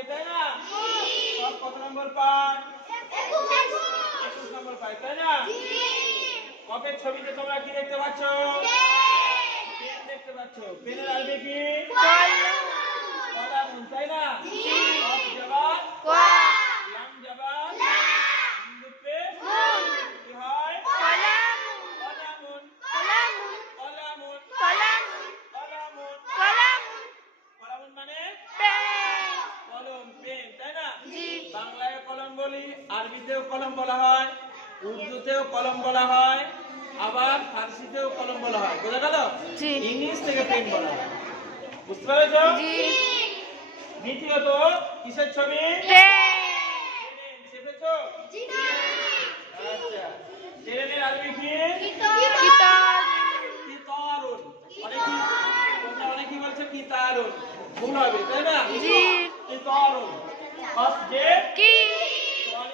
দিয়ে তাই না কত নম্বর পায়? একুশ নম্বর পায় তাই না? কপের ছবিতে তোমরা কি দেখতে পাচ্ছ? পেন দেখতে পাচ্ছ? পেনের আসবে কি? তাই না কফ জবাব লাম জবাব হিন্দুতে কি হয় কলামুন কলামুন কলামুন কলামুন মানে কলম পেন তাই না বাংলায় বলি আরবিতেও কলম বলা হয় উর্দুতেও কলম বলা হয় আবার ফার্সিতেও কলম বলা হয়। বোঝা গেল? ইংলিশ থেকে পেন বলা হয়। বুঝতে পেরেছ? দ্বিতীয়ত কিসের ছবি? আচ্ছা। ট্রেনের আরবি কি? কিতারুন অনেকে ভুল হবে তাই না? কিতারুন কি?